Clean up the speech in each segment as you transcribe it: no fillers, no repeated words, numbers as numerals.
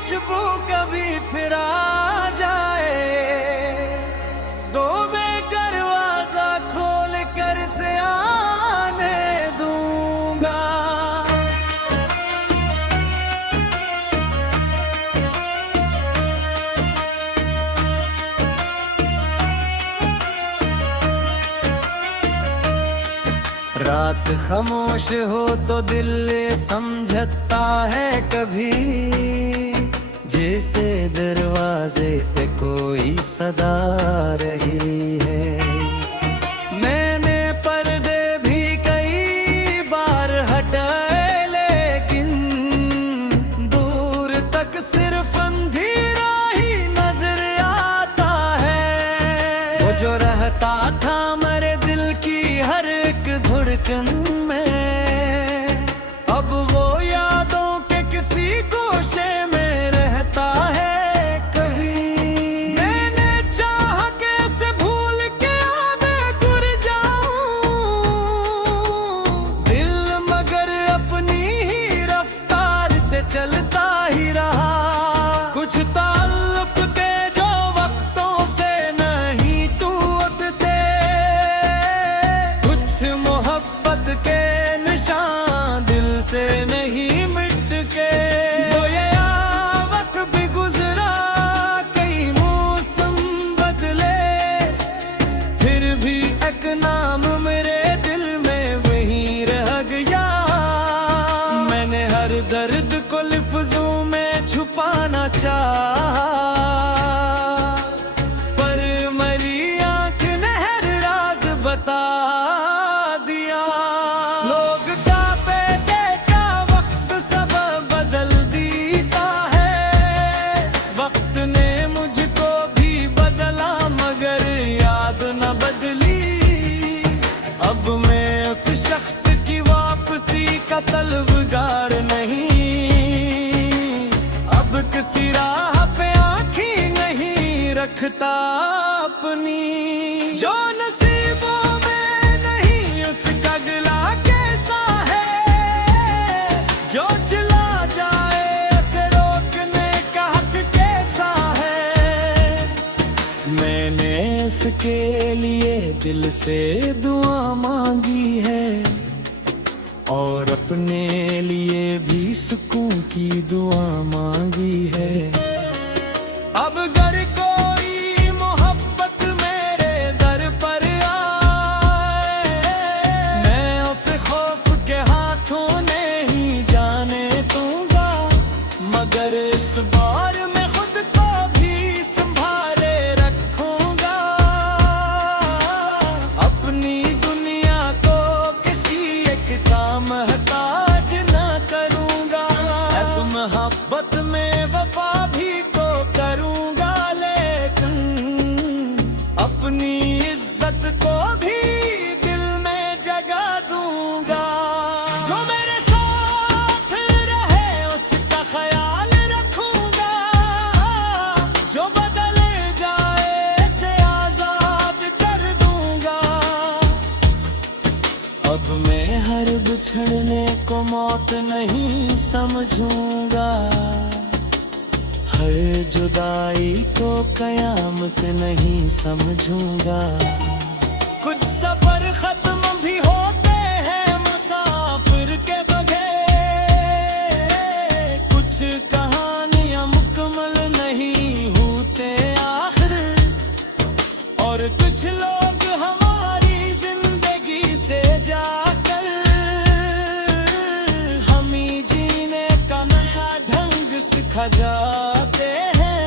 खुशबू कभी फिर आ जाए, दो मैं दरवाजा खोल कर से आने दूंगा। रात खामोश हो तो दिल समझता है कभी, जैसे दरवाजे पे कोई सदा रही है। मैंने पर्दे भी कई बार हटाए, लेकिन दूर तक सिर्फ अंधेरा ही नजर आता है। वो जो रहता था मेरे दिल की हर एक धड़कन में, अब वो यादों के किसी गोशे में रहता है कहीं। मैंने चाहा कैसे भूल के बेगुर जाऊं दिल, मगर अपनी ही रफ्तार से चलता ही रहा। कुछ ताल्लुक थे जो वक्तों से नहीं टूटते, कुछ मोहब्बत के निशान दिल से नहीं मिट के। वो ये वक्त भी गुजरा, कई मौसम बदले, फिर भी एक नाम मेरे दिल में वही रह गया। मैंने हर दर्द को लफ्जों में छुपाना चाहा, पर मेरी आंख ने हर राज बता दिया। लोग का बेटे का वक्त सब बदल देता है, वक्त ने मुझको भी बदला मगर याद न बदली। अब मैं उस शख्स की वापसी का तलबगार नहीं, अब किसी राह पे आँखें नहीं रखता अपनी। जो नसीबों में नहीं उसका गिला कैसा है, जो चला जाए उसे रोकने का हक कैसा है। मैंने इसके लिए दिल से दुआ मांगी है, और अपने लिए भी सुकून की दुआ मांगी है। अब अगर कोई मोहब्बत मेरे दर पर आए, मैं उसे खौफ के हाथों नहीं जाने दूंगा, मगर इस बार मैं खुद को भी संभाले रखूंगा। अपनी दुनिया को किसी एक का मोहताज ना करूंगा। मोहब्बत में वफा भी तो करूंगा, लेकिन अपनी इज्जत को भी दिल में जगा दूंगा। जो मेरे साथ रहे उसका ख्याल रखूंगा, जो बदल जाए से आजाद कर दूंगा। अब मैं हर बिछड़ने को मौत नहीं समझूंगा, हर जुदाई को कयामत नहीं समझूंगा। कुछ सफर खत्म भी होते हैं मुसाफिर के बगैर, कुछ कहानियां मुकम्मल नहीं होते आखिर, और कुछ लोग हमारी जिंदगी से जाकर हम ही जीने का नया ढंग सिखा जाते हैं।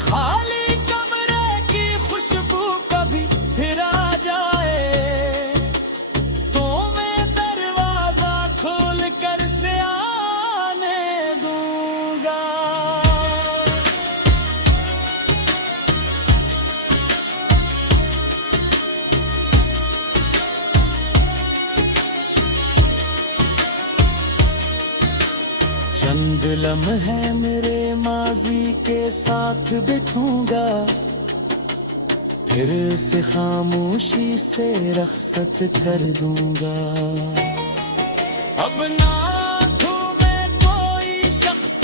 खाली कमरे की खुशबू कभी फिर आ जाए, तो मैं दरवाजा खोल कर से आने दूंगा। चंद लम्हे मेरे माजी के साथ बिठूंगा, फिर से खामोशी से रखसत कर दूंगा। अब ना मैं कोई शख्स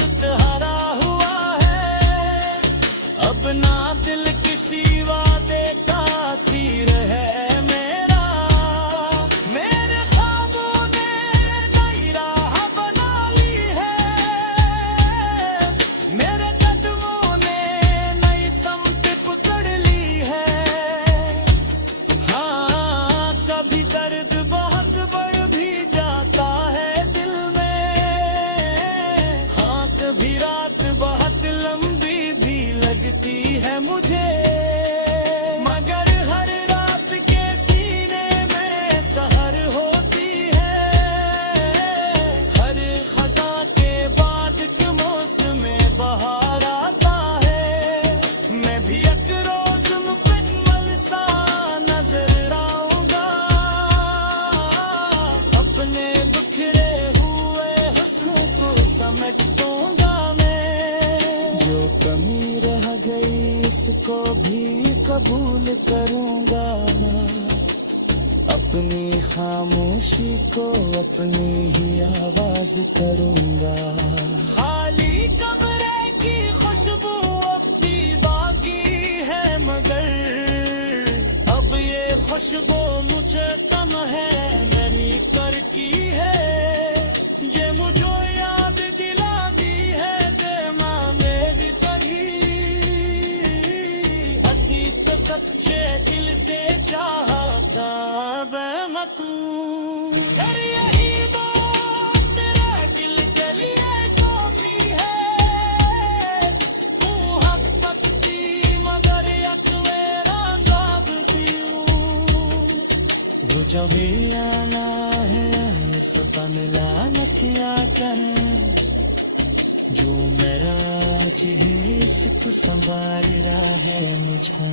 इसको भी कबूल करूंगा, अपनी खामोशी को अपनी ही आवाज करूंगा। खाली कमरे की खुशबू अपनी बागी है, मगर अब ये खुशबू मुझे कम है, मेरी पर की है। ये मुझे याद दिलाती है बेमा मेरी तरी, हंसी तो सच्चे दिल से चाहता बेमा तू। अरे यही बात तेरे दिल के लिए काफी है, तू मोहब्बत की मगर एक मेरा साथ पीऊं। वो जब भी आना है सपन लाना क्या कर, जो मेरा जिसको संभाल रहा है मुझे।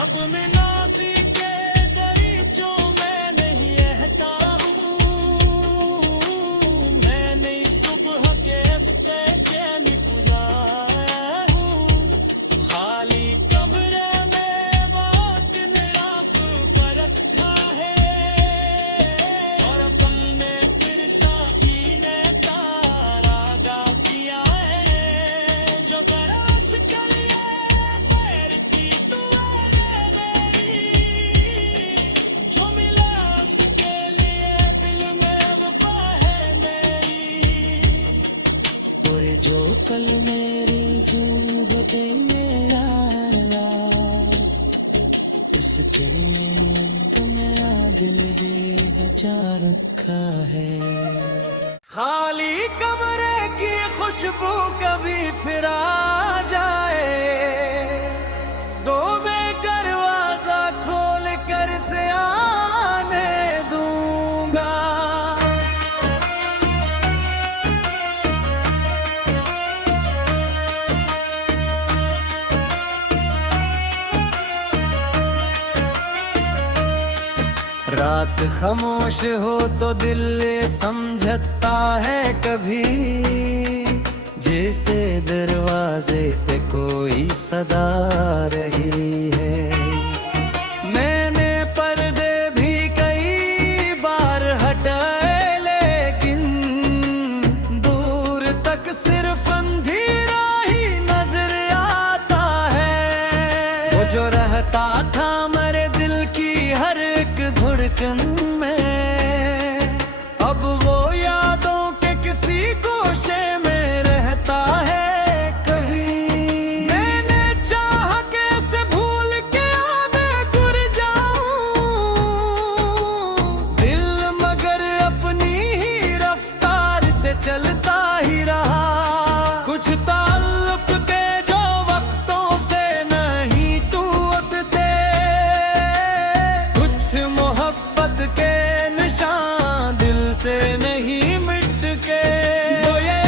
अब मैं नाज़ी के दरीचों में नहीं रहता हूँ, मैं नहीं सुबह के रास्ते के निकला हूँ। खाली कमरे में वक्त ने राफ कर रखा है, और अपन ने फिर साथी ने तारा गा किया है। जो बरस कर ये फेर की तू जो मिला उसके लिए दिल में वफा है मेरी, और जो कल मेरी ज़िंदगी में आया उसके लिए तो मेरा दिल भी बचा रखा है। खाली कमरे की खुशबू कभी फिर आ जाए, दो मैं दरवाजा खोल कर से आने दूंगा। रात खामोश हो तो दिल समझता है कभी, जैसे दरवाजे पे कोई सदा रही है। मैंने पर्दे भी कई बार हटाए, लेकिन दूर तक सिर्फ अंधेरा ही नजर आता है। वो जो रहता था मेरे दिल की हर एक धड़कन में, अब वो यादों के किसी गोशे में रहता है। कभी मैंने चाह कैसे भूल के मैं गुर जाऊं, दिल मगर अपनी ही रफ्तार से चलता ही रहा। कुछ ताल्लुक थे जो वक्तों से नहीं टूटते, कुछ मोहब्बत के निशान दिल से नहीं मिट के। वो ये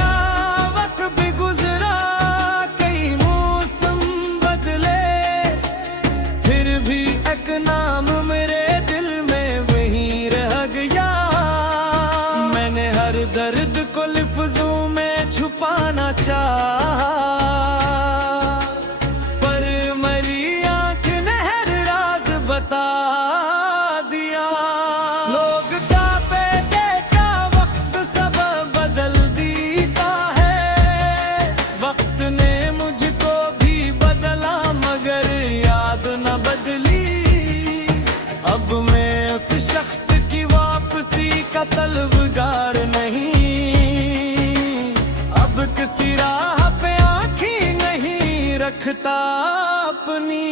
वक्त भी गुजरा, कई मौसम बदले, फिर भी एक नाम मेरे दिल में वही रह गया। मैंने हर दर्द को लफ्जों में छुपाना चाहा, पर मेरी आंख ने हर राज बता दिया। लोग काबे देखा वक्त सब बदल देता है, वक्त ने मुझको भी बदला मगर याद न बदली। अब मैं उस शख्स की वापसी का तलबगार नहीं, अब किसी राह पे आँखें नहीं रखता अपनी।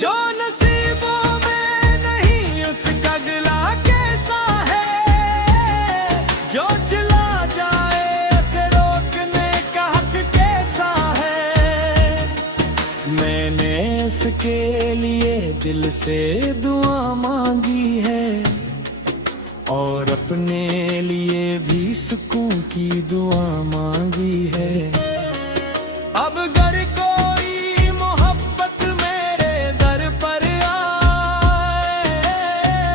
जो नसीबों में नहीं उसका गिला कैसा है, जो चला जाए उसे रोकने का हक कैसा है। मैंने उसके लिए दिल से दुआ मांगी है, और अपने लिए भी सुकून की दुआ मांगी है। अब घर कोई मोहब्बत मेरे दर पर आए,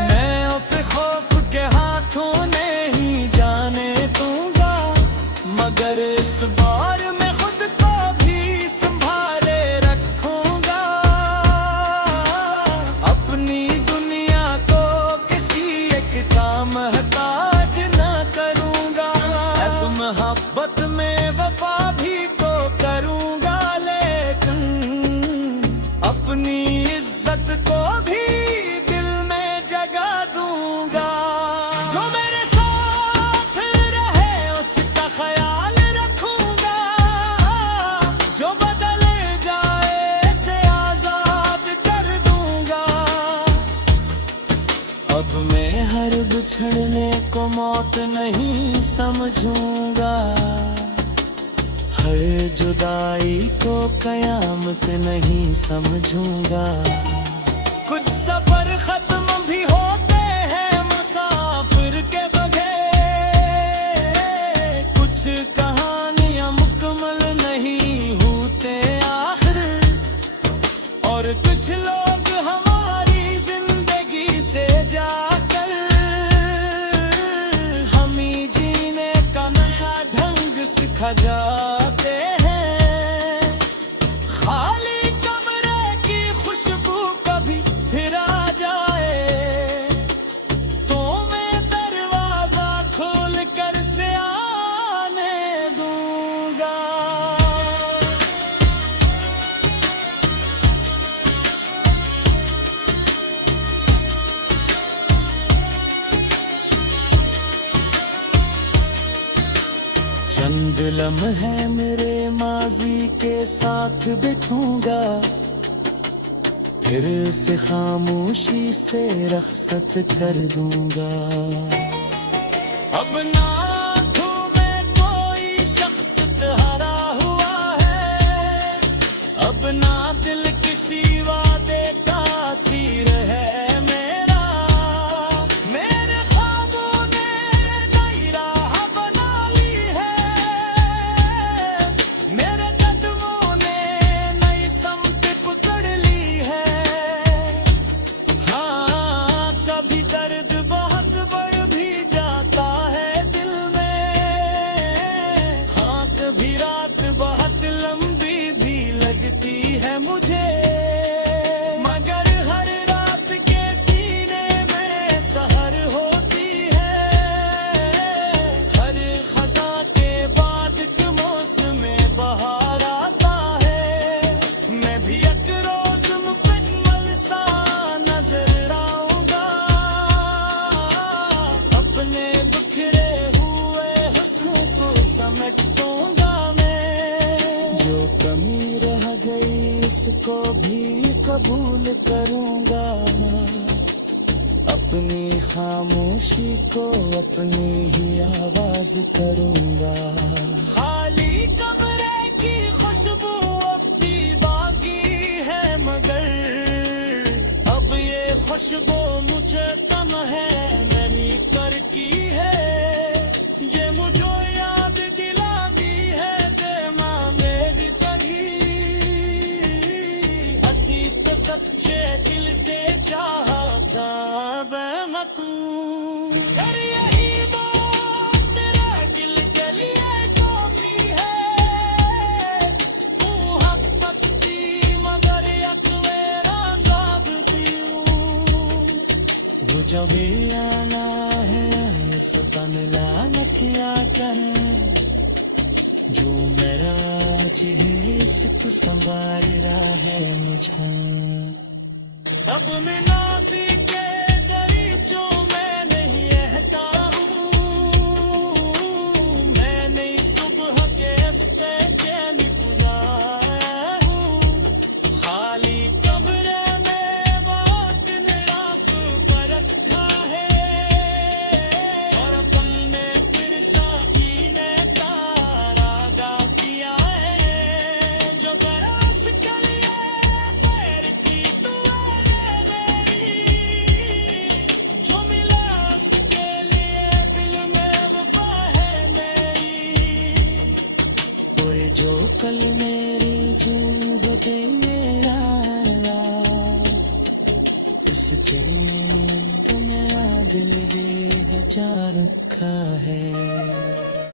मैं उस खौफ के हाथों नहीं जाने दूंगा, मगर इस बार मैं खुद को भी संभाले रख मोहब्बत में वफा भी तो करूंगा, लेकिन अपनी इज्जत को भी दिल में जगा दूंगा। जो मेरे साथ रहे उसका ख्याल रखूंगा, जो बदल जाए से आजाद कर दूंगा। अब मैं हर बिछड़ने को मौत नहीं समझूंगा, हर जुदाई को कयामत नहीं समझूंगा। कुछ सफर खत्म भी होते हैं मुसाफिर के बगैर, कुछ कहानियां मुकम्मल नहीं होते आखिर, और कुछ लोग हमारी जिंदगी से जाकर हम ही जीने का नया ढंग सिखा जाते हैं। खाली कमरे की खुशबू कभी फिर आ जाए तो मैं दरवाजा खोल कर से आने दूंगा। चंद लम्हे मेरे माजी के साथ बिठूंगा, फिर से खामोशी से रखसत कर दूंगा। अब ना में कोई शख्स हारा हुआ है, अब ना दिल किसी वादे का सीर है मेरा। मेरे ख्वाबों ने नई राह बना ली है, मेरे कदमों ने नई समत पकड़ ली है। हाँ, कभी दर्द बहुत बढ़ भी जाता है दिल में, हाँ कभी रात बहुत लंबी भी लगती है मुझे, मगर हर रात के सीने में सहर होती है। हर खज़ां के बाद एक मौसम बहार आता है, मैं भी एक रोज मुकम्मल सा नजर आऊंगा। अपने बिखरे हुए हुस्न को समेट दूंगा मैं, जो कमी रह गई उसको भी कबूल करूंगा। अपनी खामोशी को अपनी ही आवाज करूंगा। खाली कमरे की खुशबू अब भी बाकी है, मगर अब ये खुशबू मुझे तम है मेरी पर की है। ये मुझे याद दिलाती है कि माँ मेरी तरी हंसी तो सच्चे दिल से चाहता मैं तू। यार यही बात तेरे दिल के लिए काफी है, तू हक पत्ती मगर एक मेरा साथ पीऊं। वो जब भी आना है सपन लाना क्या कर, जो मेरा जिस तू संवार रहा है मुझे। अब मैं नाज़ी के दरीचों में नहीं रहता हूँ, मैं नहीं सुबह के हंसते चैन पुजाया हूँ। खाली कमरे में वक्त ने राफ कर रखा है, और अपन ने फिर साथी ने तारागा किया है। जो बरस के लिए खैर की तू है मेरी, जो मिला उसके लिए दिल में वफा है मेरी। और जो कल मेरी जिंदगी में आया, उसके लिए मेरा दिल भी बचा रखा है।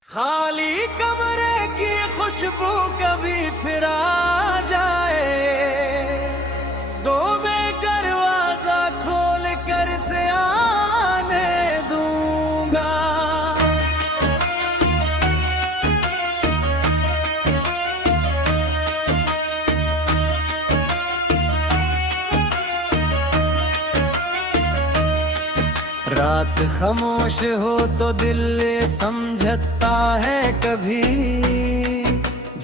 खाली कमरे की खुशबू कभी फिर आ जाए, दो मैं दरवाजा खोल कर से आने दूंगा। रात खामोश हो तो दिल समझता है कभी,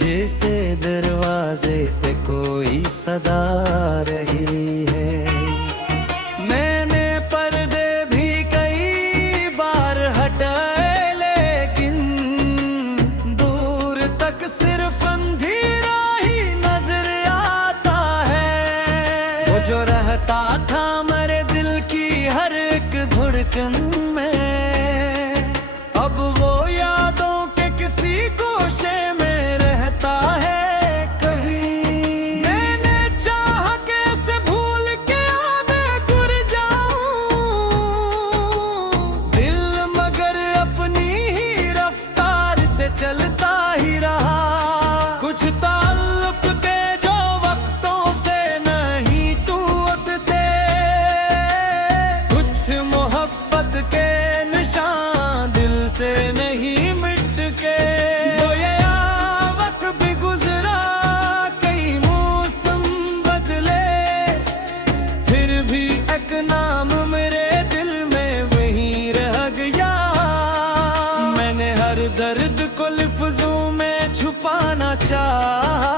जैसे दरवाजे पे कोई सदा रही है। मैंने पर्दे भी कई बार हटाए, लेकिन दूर तक सिर्फ अंधेरा ही नजर आता है। वो जो रहता था मेरे दिल की हर एक धड़कन में, अब वो यादों के किसी गोशे में रहता है कभी। मैंने चाहा कैसे भूल के मैं गुर जाऊं दिल, मगर अपनी ही रफ्तार से चलता ही रहा। कुछ ताल्लुक थे जो वक्तों से नहीं टूटते, कुछ मोहब्बत के निशान दिल से नहीं मिट के। वो ये वक्त भी गुजरा, कई मौसम बदले, फिर भी एक नाम मेरे दिल में वही रह गया। मैंने हर दर्द को लफ्जों में छुपाना चाहा,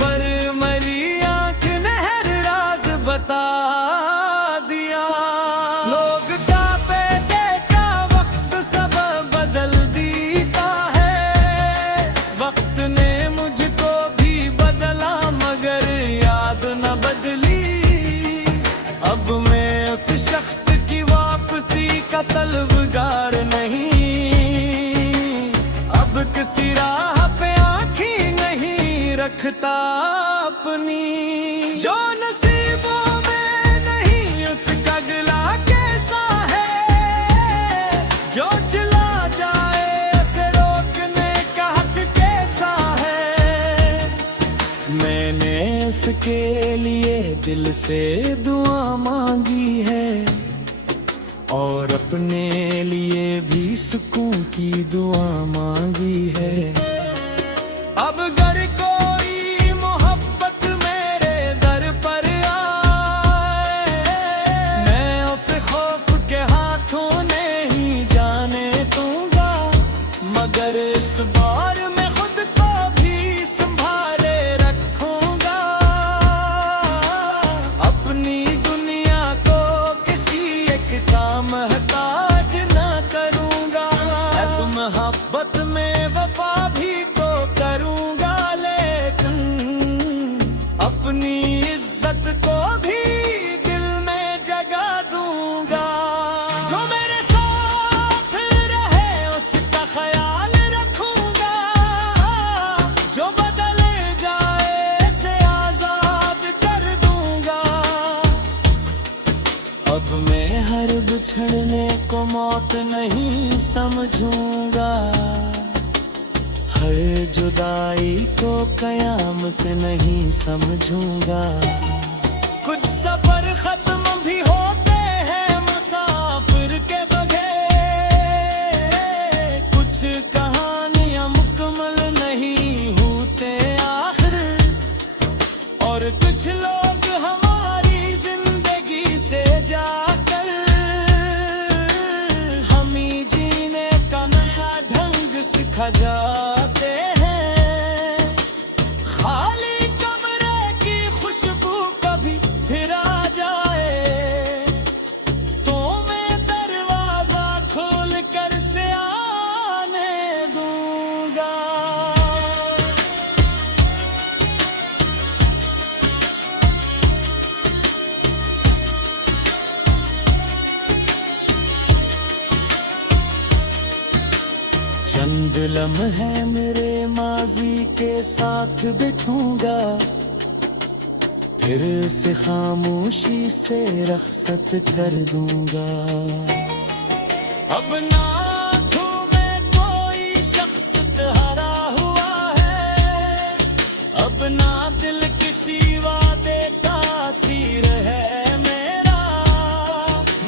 पर मेरी आंख ने हर राज बता दिया। लोग कांपे देखा वक्त सब बदल देता है, वक्त ने मुझको भी बदला मगर याद न बदली। अब मैं उस शख्स की वापसी का तलबगार नहीं, अब किसी राह पे आँखें नहीं रखता अपनी। जो नसीबों में नहीं उसका गिला कैसा है, जो चला जाए उसे रोकने का हक कैसा है। मैंने उसके लिए दिल से दुआ मांगी है, और अपने लिए भी सुकून की दुआ मांगी है। अब अगर कोई मोहब्बत मेरे दर पर आए, मैं उसे खौफ के हाथों नहीं जाने दूंगा, मगर इस बार मैं खुद को भी संभाले रखूंगा। अपनी दुनिया को किसी एक का मोहताज ना करूंगा। मोहब्बत में वफा भी तो करूंगा, लेकिन अपनी इज्जत को भी दिल में जगा दूंगा। जो मेरे साथ रहे उसका ख्याल रखूंगा, जो बदल जाए से आजाद कर दूंगा। अब मैं हर बिछड़ने को मौत नहीं समझूंगा, हर जुदाई को कयामत नहीं समझूंगा। कुछ सफर खत्म भी होते हैं मुसाफिर के बगैर, कुछ कहानियां मुकम्मल नहीं होते आखिर, और कुछ लोग हमारी जिंदगी से जाकर हम ही जीने का नया ढंग सिखा जाते हैं। खाली कमरे की खुशबू कभी फिर आ जाए तो मैं दरवाजा खोल कर से आने दूंगा। चंद लम्हे मेरे माजी के साथ बिठूंगा, फिर से खामोशी से रखसत कर दूंगा। अब ना आँखों में कोई शख्स हरा हुआ है, अब ना दिल किसी वादे का सीर है मेरा।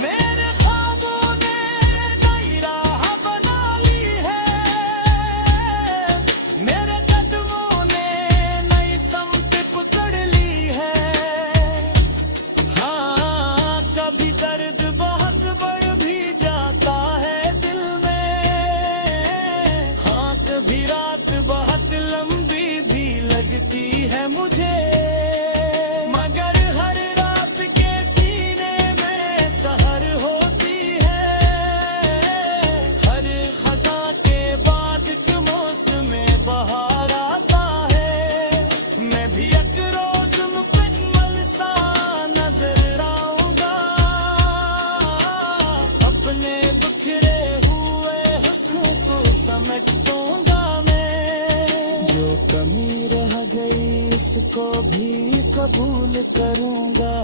मेरे ख्वाबों ने नई राह बना ली है, मेरे कदमों ने नई समत पकड़ ली है। हाँ, कभी दर्द कमी रह गई इसको भी कबूल करूंगा,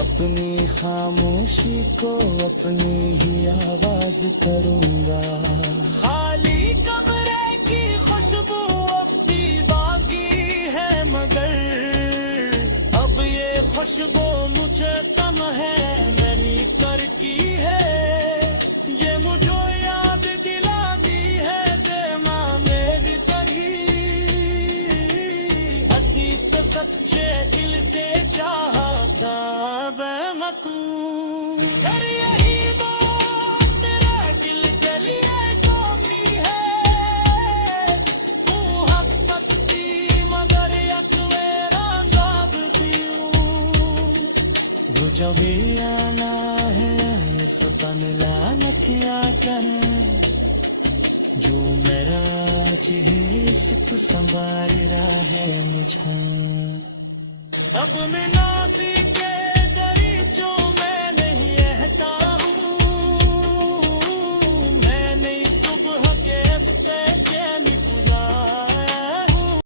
अपनी खामोशी को अपनी ही आवाज करूंगा। खाली कमरे की खुशबू अब भी बाकी है, मगर अब ये खुशबू मुझे तम है मेरी पर की है। ये मुझे याद दिलाती है बेमा मेरी तरी, हंसी तो सच्चे दिल से चाहता बेमा तू। अरे यही बात तेरे दिल के लिए काफी है, तू हब्बत की मगर एक मेरा ज़ाबती हूँ। वो जब भी आना है सपन लाना क्या कर, जो मेरा जिस तू संवार रहा है मुझे। अब मैं नाज़िक